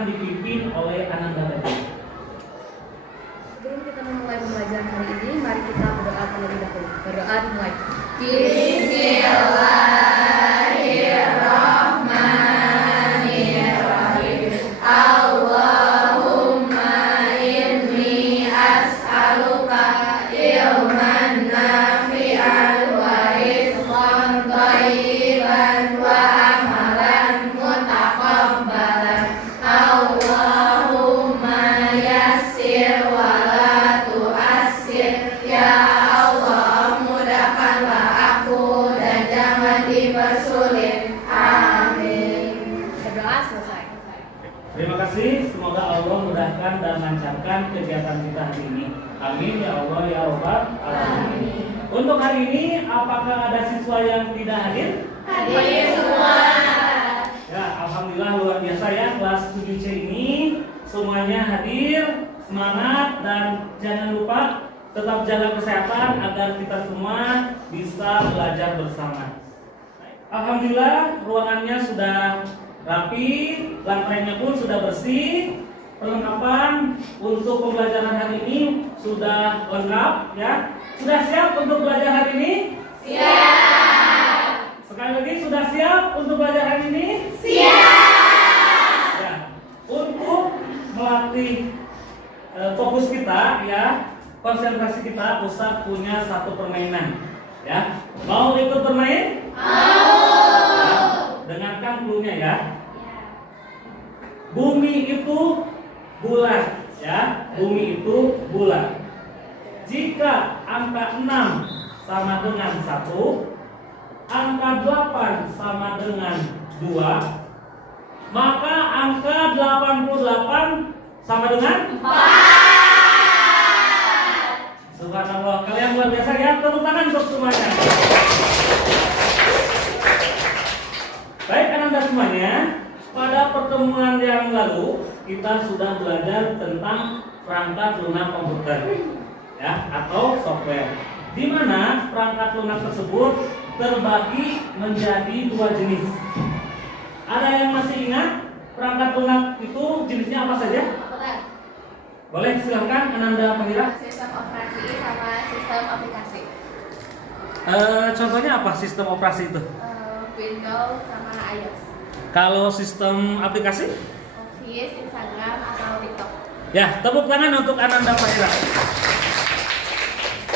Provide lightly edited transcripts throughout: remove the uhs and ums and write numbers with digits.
akan dipimpin oleh Ananda tadi. Sebelum kita memulai pembelajaran hari ini, mari kita berdoa terlebih dahulu. Berdoa dimulai. Bismillahirrahmanirrahim. Allahumma inni as'aluka ilman nafi'an wa rizqan thayyiban wa amalan mutaqabbalan. Allahumma yassir wa la tu'assir. Ya Allah, mudahkanlah aku dan jangan dipersulit. Amin. Berdoa selesai. Terima kasih, semoga Allah mudahkan dan lancarkan kegiatan kita hari ini. Amin ya Allah ya Rabbal alamin. Untuk hari ini, apakah ada siswa yang tidak hadir? Hadir semua. Ya, alhamdulillah luar biasa ya, kelas 7C ini semuanya hadir, semangat, dan jangan lupa tetap jaga kesehatan agar kita semua bisa belajar bersama. Alhamdulillah ruangannya sudah rapi, lantainya pun sudah bersih, perlengkapan untuk pembelajaran hari ini sudah lengkap ya. Sudah siap untuk belajar hari ini? Siap. Sekali lagi, sudah siap untuk belajar hari ini? Siap. Ya, untuk melatih fokus kita ya, konsentrasi kita, Ustaz punya satu permainan ya. Mau ikut bermain? Mau. Dengarkan cluenya ya. Bumi itu bulat ya, bumi itu bulat. Jika angka 6 sama dengan 1, angka 8 sama dengan 2, maka angka 88 sama dengan 4. Subhanallah, kalian luar biasa ya. Tepuk tangan untuk semuanya. Baik Ananda semuanya, pada pertemuan yang lalu kita sudah belajar tentang perangkat lunak komputer ya, atau software, di mana perangkat lunak tersebut terbagi menjadi 2 jenis. Ada yang masih ingat perangkat lunak itu jenisnya apa saja? Boleh silahkan Ananda Fahira. Sistem operasi sama sistem aplikasi. Contohnya apa sistem operasi itu? Windows sama iOS. Kalau sistem aplikasi? Office, Instagram, atau TikTok. Ya, tepuk tangan untuk Ananda Fahira.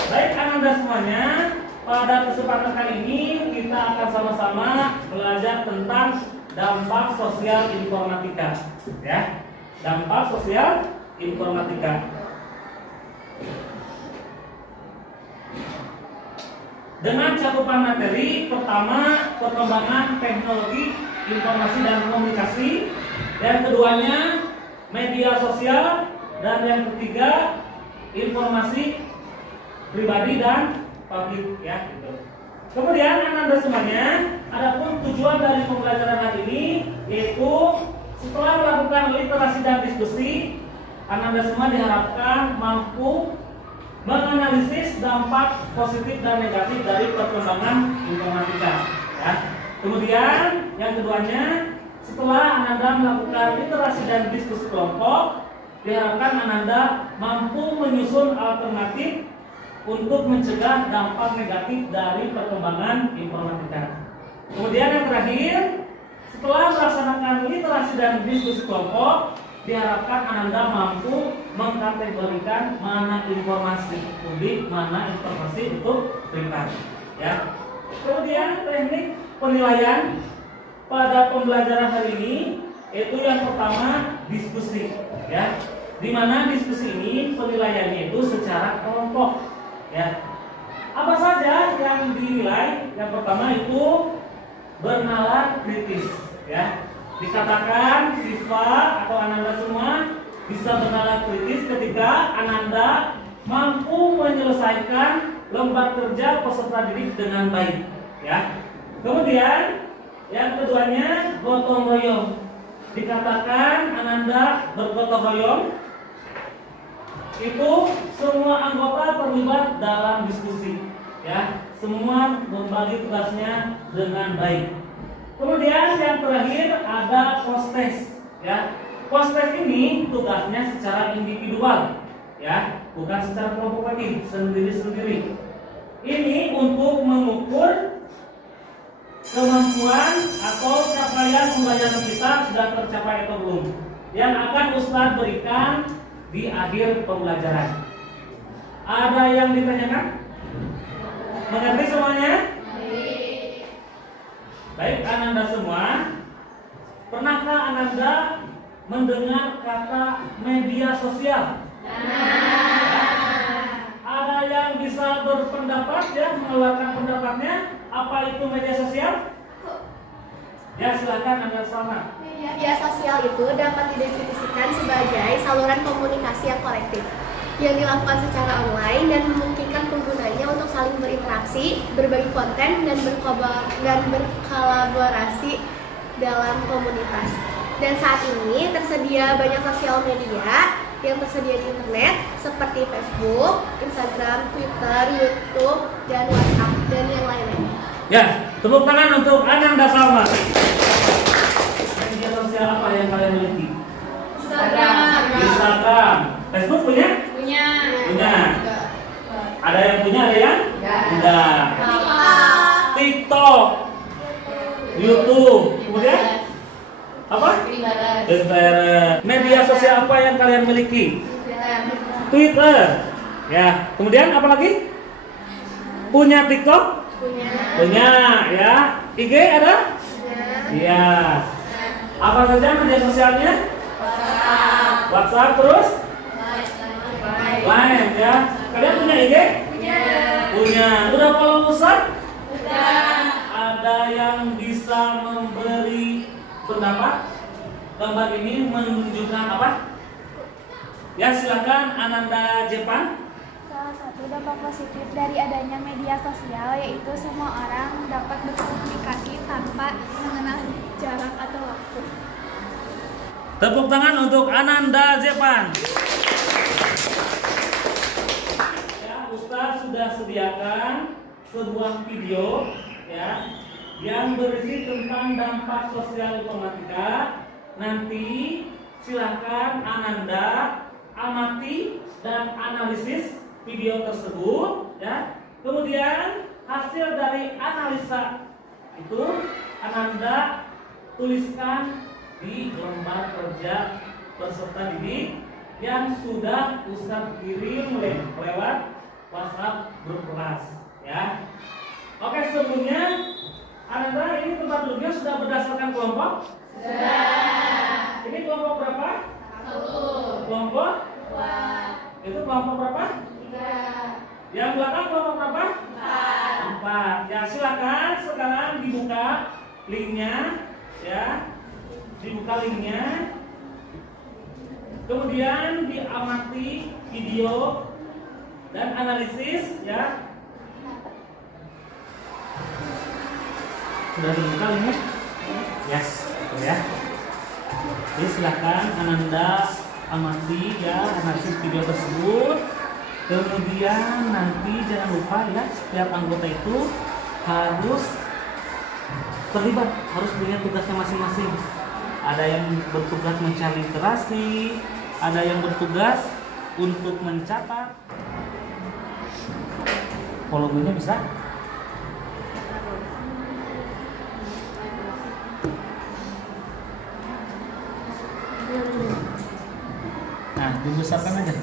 Baik Ananda semuanya, pada kesempatan kali ini kita akan sama-sama belajar tentang dampak sosial informatika. Ya, dampak sosial informatika. Dengan cakupan materi, pertama perkembangan teknologi informasi dan komunikasi, yang keduanya media sosial, dan yang ketiga informasi pribadi dan publik ya gitu. Kemudian Ananda semuanya, adapun tujuan dari pembelajaran hari ini yaitu setelah melakukan literasi dan diskusi, Ananda semua diharapkan mampu menganalisis dampak positif dan negatif dari perkembangan informatika ya. Kemudian yang keduanya, setelah Ananda melakukan literasi dan diskusi kelompok, diharapkan Ananda mampu menyusun alternatif untuk mencegah dampak negatif dari perkembangan informatika. Kemudian yang terakhir, setelah melaksanakan literasi dan diskusi kelompok, diharapkan Ananda mampu mengkategorikan mana informasi publik, mana informasi untuk pribadi ya. Kemudian teknik penilaian pada pembelajaran hari ini itu yang pertama diskusi ya, di mana diskusi ini penilaiannya itu secara kelompok ya. Apa saja yang dinilai? Yang pertama itu bernalar kritis ya. Dikatakan siswa atau Ananda semua bisa bernalar kritis ketika Ananda mampu menyelesaikan lembar kerja peserta didik dengan baik ya. Kemudian yang keduanya gotong royong. Dikatakan Ananda bergotong royong itu semua anggota terlibat dalam diskusi ya. Semua membagi tugasnya dengan baik. Kemudian yang terakhir ada post test ya. Pospes ini tugasnya secara individual, ya, bukan secara kelompok lagi, sendiri-sendiri. Ini untuk mengukur kemampuan atau capaian pembelajaran kita sudah tercapai atau belum, yang akan Ustadz berikan di akhir pembelajaran. Ada yang ditanyakan? Mengerti semuanya? Baik, Ananda semua. Pernahkah Ananda mendengar kata media sosial? Ada yang bisa berpendapat, ya, mengeluarkan pendapatnya. Apa itu media sosial? Ya, silakan Anda sama. Media sosial itu dapat didefinisikan sebagai saluran komunikasi yang kolektif yang dilakukan secara online dan memungkinkan penggunanya untuk saling berinteraksi, berbagi konten, dan berkolaborasi dalam komunitas. Dan saat ini tersedia banyak sosial media yang tersedia di internet seperti Facebook, Instagram, Twitter, YouTube, dan WhatsApp, dan yang lain-lain. Ya, tepuk tangan untuk Ananda Salma. Media sosial apa yang kalian miliki? Instagram. Facebook punya? Punya. Ada yang punya, ada yang? Enggak. TikTok, YouTube, kemudian apa? Twitter. Media sosial apa yang kalian miliki? Twitter. Ya, kemudian apa lagi? Punya TikTok? Punya, ya. IG ada? Iya. Apa saja media sosialnya? WhatsApp terus? Line, ya. Kalian punya IG? Punya. Udah follow Ustaz? Ada yang bisa memberi pendapat? Gambar ini menunjukkan apa? Ya, silakan Ananda Jepan. Salah satu dampak positif dari adanya media sosial yaitu semua orang dapat berkomunikasi tanpa mengenal jarak atau waktu. Tepuk tangan untuk Ananda Jepan. Ya, Ustaz sudah sediakan sebuah video, ya, yang berisi tentang dampak sosial informatika. Nanti silakan Ananda amati dan analisis video tersebut, ya. Kemudian hasil dari analisa itu Ananda tuliskan di lembar kerja peserta didik yang sudah Ustaz kirim lewat WhatsApp grup kelas, ya. Oke, sebelumnya Ananda, ini tempat duduknya sudah berdasarkan kelompok? Sudah. Ini kelompok berapa? 1. Kelompok? 2. Itu kelompok berapa? 3. Yang belakang kelompok berapa? 4. Ya, silakan sekarang dibuka linknya, ya. Dibuka linknya. Kemudian diamati video dan analisis, ya. Sudah dibuka linknya? Yes, ya. Jadi silakan Ananda amati, ya, analisis video tersebut. Kemudian nanti jangan lupa, ya, setiap anggota itu harus terlibat, harus punya tugasnya masing-masing. Ada yang bertugas mencari literasi, ada yang bertugas untuk mencatat. Volumenya bisa? Nah, dibesarkan aja.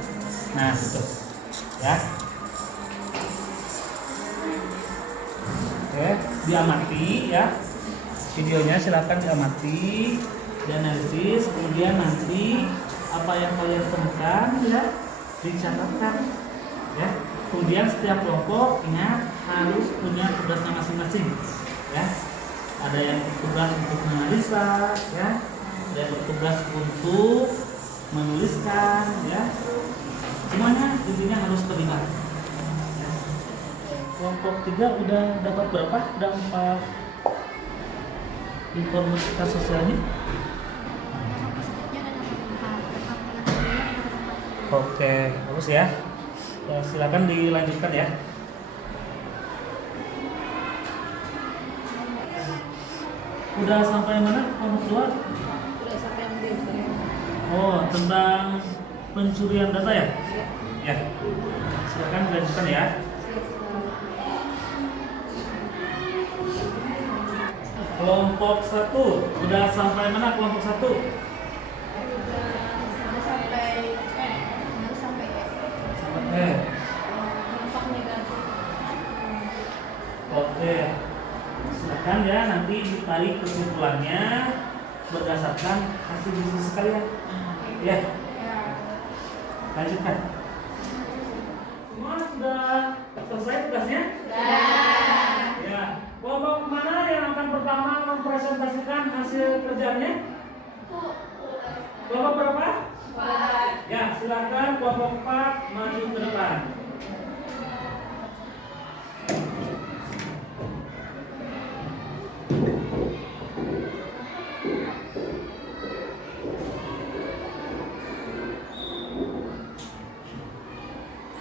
Nah, gitu. Ya. Oke, diamati, ya. Videonya silakan diamati, dianalisis, kemudian nanti apa yang kalian temukan, ya, dicatatkan, ya. Kemudian setiap kelompok ingat harus punya tugasnya masing-masing, ya. Ada yang bertugas untuk menganalisa, ya. Ada yang bertugas untuk menuliskan, ya. Semuanya intinya harus terlibat, ya. Kelompok 3 udah dapat berapa dampak informatika sosialnya? Oke, bagus, ya. Ya, silakan dilanjutkan, ya. Udah sampai mana kelompok 2? Udah sampai yang Oh, tentang pencurian data ya? Ya. Silakan dilanjutkan ya. Kelompok 1, udah sampai mana kelompok 1? Sampai Oke. Silakan ya, nanti ditarik kesimpulannya berdasarkan hasil diskusi kalian. Ya. Lanjutkan. Semua sudah selesai tugasnya? Ya. Kelompok mana yang akan pertama mempresentasikan hasil kerjanya? Kelompok berapa? 4. Ya, silakan kelompok 4 maju ke depan.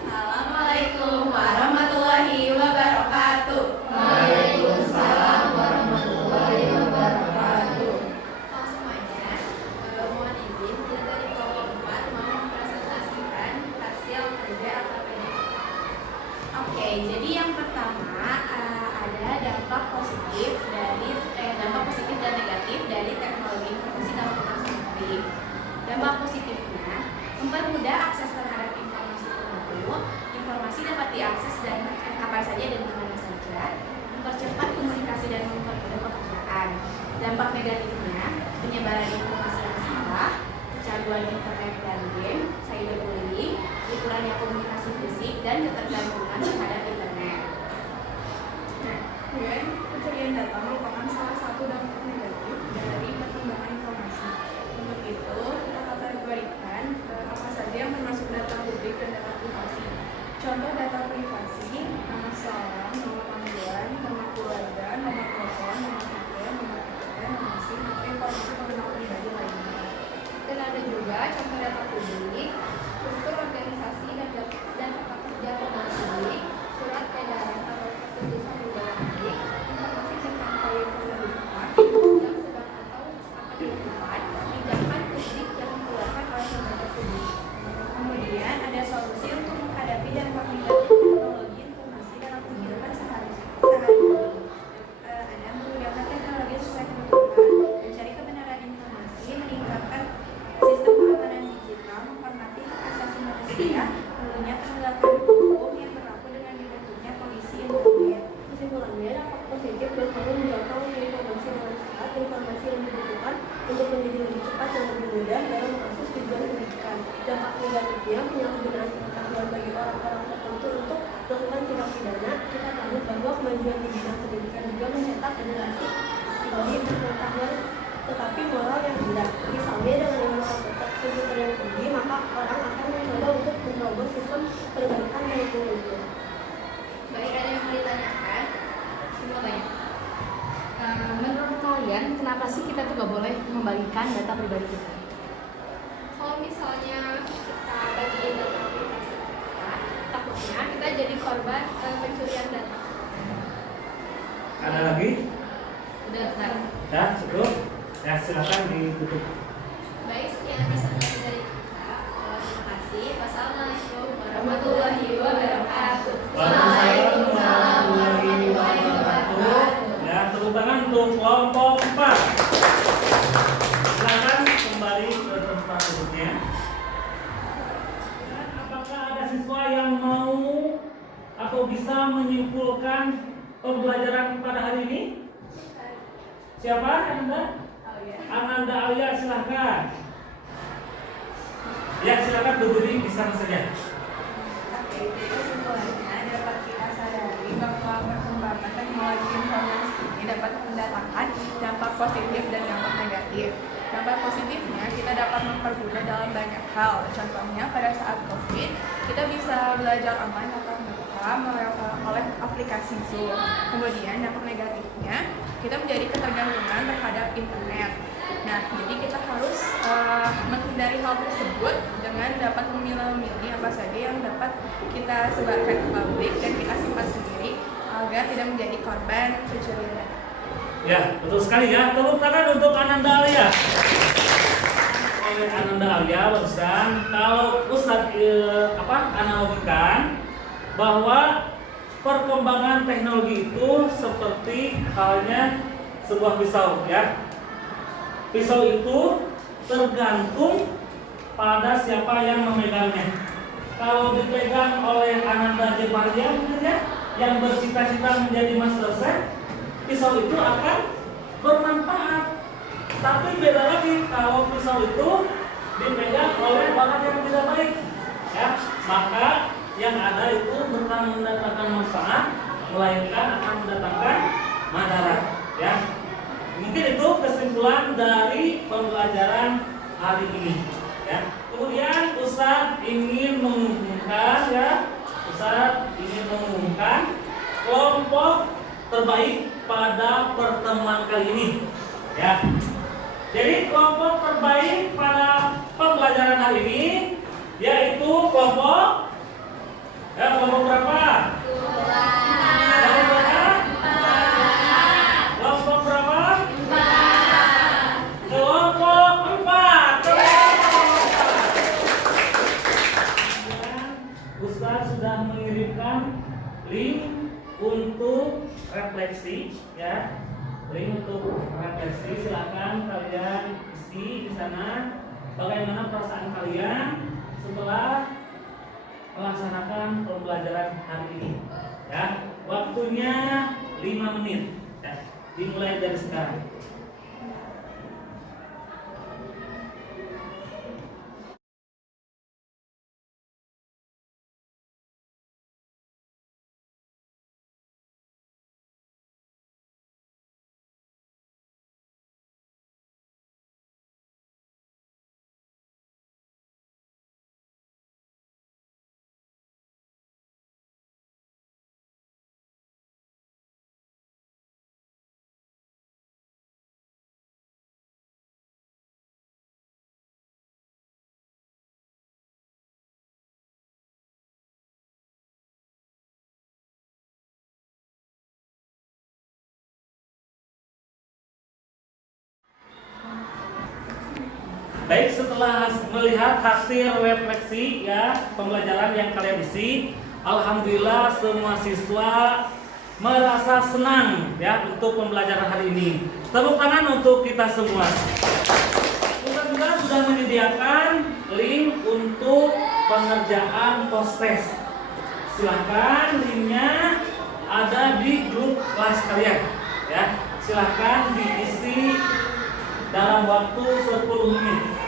Assalamualaikum warahmatullahi wabarakatuh. Waalaikumsalam warahmatullahi wabarakatuh. Halo semuanya, mohon izin kita dari kelompok 4 mau mempresentasikan hasil kerja akademik. Oke, jadi yang pertama ada dampak positif dan negatif dari teknologi informasi dalam pengasuhan. Dampak positifnya mempermudah akses terhadap informasi terbaru. Informasi dapat diakses dan kapan saja dan di mana saja, mempercepat komunikasi dan mempermudah pekerjaan. Dampak negatifnya penyebaran informasi yang salah, kecanduan internet dan game, cyberbullying, kurangnya komunikasi fisik dan ketergantungan terhadap internet. Nah, kemudian pencurian data merupakan salah satu dampak negatif dari perkembangan informasi. Untuk itu, kita kategorikan apa saja yang termasuk data publik dan data privasi. Contoh data privasi, nama seseorang, nomor panggilan, nama keluarga, nomor telepon, nomor email, nomor KTP, nomor SIM, atau informasi pengenal pribadi lainnya. Dan ada juga contoh data publik, struktur organisasi dan tata kerja publik, surat edaran atau keputusan lembaga publik, informasi tentang proyek pemerintahan yang sedang atau akan dilakukan, pinjaman publik yang dikeluarkan oleh lembaga publik. Kemudian ada solusi untuk menghadapi dampak negatif teknologi informasi dalam kehidupan sehari-hari. Ada menggunakan teknologi sesuai kebutuhan, mencari kebenaran informasi, meningkatkan sistem keamanan digital, menghormati hak asasi manusia, perlunya penegakan hukum yang berlaku dengan dibentuknya polisi internet. Kesimpulannya, dampak positif berperan menjangkau informasi dengan cepat, informasi yang dibutuhkan untuk menjadi lebih cepat dan lebih mudah dalam proses tujuan pendidikan. Dampak negatifnya penyalahgunaan pengetahuan bagi orang-orang tertentu untuk melakukan tindak pidana. Kita tahu bahwa kemajuan di bidang pendidikan juga mencetak generasi tinggi pengetahuan tetapi moral yang rendah. Misalnya dengan ilmu komputer yang tinggi, maka orang akan mencoba untuk merubah sistem perbaikan yang itu. Baik, ada yang mau ditanyakan? Semua banyak. Menurut kalian, kenapa sih kita tuh gak boleh membagikan data pribadi kita? Kalau misalnya kita bagiin data privasi kita, takutnya kita jadi korban pencurian data. Ada lagi? Udah, Ustaz. Ya, cukup. Ya, silakan ditutup. Baik, sekian presentasi dari kita. Terima kasih. Wassalamualaikum warahmatullahi wabarakatuh. Waalaikumsalam warahmatullahi wabarakatuh. Ya, tepuk tangan untuk kelompok 4. Silakan kembali ke tempat duduknya. Dan apakah ada siswa yang mau atau bisa menyimpulkan pembelajaran pada hari ini? Siapa? Ananda Alia, silahkan. Ya, silakan berdiri di sana saja. Oke, jadi kesimpulannya dapat kita sadari bahwa perkembangan teknologi informasi ini dapat mendatangkan dampak positif dan dampak negatif. Dampak positifnya kita dapat mempermudah dalam banyak hal. Contohnya pada saat COVID, kita bisa belajar online tatap muka oleh aplikasi Zoom. Kemudian dampak negatifnya kita menjadi ketergantungan terhadap internet. Nah, jadi kita harus menghindari hal tersebut dengan dapat memilih apa saja yang dapat kita sebarkan ke publik dan kita simpan sendiri agar tidak menjadi korban pencurian data. Ya, betul sekali ya. Tepuk tangan untuk Ananda Alia. oleh Ananda Alia barusan, kalau Ustadz analogikan bahwa perkembangan teknologi itu seperti halnya sebuah pisau ya. Pisau itu tergantung pada siapa yang memegangnya. Kalau dipegang oleh Ananda Jeparia mungkin ya, yang bercita-cita menjadi master chef, pisau itu akan bermanfaat. Tapi beda lagi kalau pisau itu dipegang oleh orang yang tidak baik, ya. Maka yang ada itu bukan mendatangkan manfaat, melainkan akan mendatangkan madarat, ya. Mungkin itu kesimpulan dari pembelajaran hari ini, ya. Kemudian Ustadz ingin mengumumkan, ya. Ustadz ingin mengumumkan kelompok terbaik pada pertemuan kali ini, ya. Jadi kelompok terbaik pada pembelajaran hari ini yaitu kelompok kelompok berapa? Kelompok berapa? Kelompok berapa? Kelompok 4. Ustaz sudah mengirimkan link untuk refleksi, ya. Link untuk refleksi, silakan kalian isi di sana bagaimana perasaan kalian setelah melaksanakan pembelajaran hari ini, ya. Waktunya 5 menit, ya. Dimulai dari sekarang. Baik, setelah melihat hasil refleksi, ya, pembelajaran yang kalian isi, alhamdulillah semua siswa merasa senang, ya, untuk pembelajaran hari ini. Tepuk tangan untuk kita semua. Kita juga sudah menyediakan link untuk pengerjaan post-test. Silahkan, linknya ada di grup kelas kalian, ya. Silahkan diisi dalam waktu 10 menit.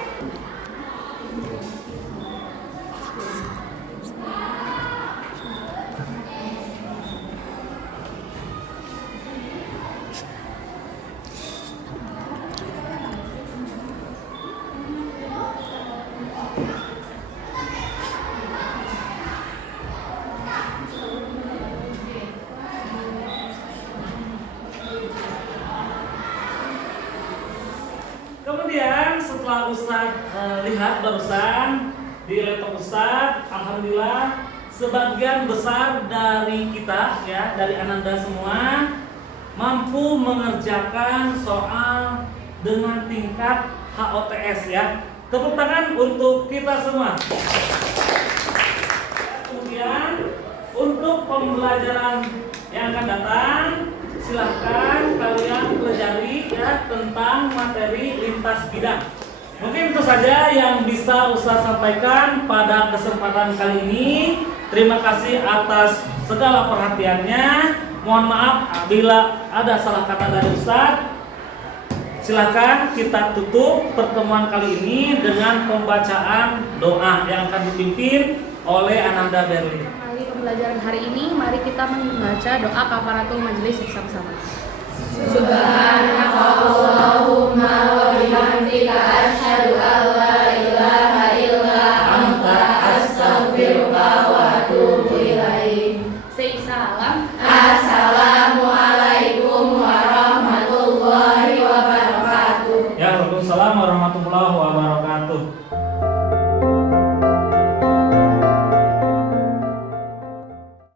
Kemudian setelah Ustadz lihat barusan di laptop Ustadz, alhamdulillah sebagian besar dari kita, ya, dari Ananda semua mampu mengerjakan soal dengan tingkat HOTS, ya. Tepuk tangan untuk kita semua. Kemudian untuk pembelajaran yang akan datang, silahkan kalian pelajari, ya, tentang materi lintas bidang. Mungkin itu saja yang bisa Ustaz sampaikan pada kesempatan kali ini. Terima kasih atas segala perhatiannya. Mohon maaf apabila ada salah kata dari Ustaz. Silakan kita tutup pertemuan kali ini dengan pembacaan doa yang akan dipimpin oleh Ananda Berlin. Kali pembelajaran hari ini, mari kita membaca doa kafaratul majelis bersama-sama. Subhanakallahumma wa bihamdika asyhadu an la ilaha illa anta astaghfiruka wa atubu ilaik. Salam. Assalamualaikum warahmatullahi wabarakatuh. Ya, Waalaikumsalam warahmatullahi wabarakatuh.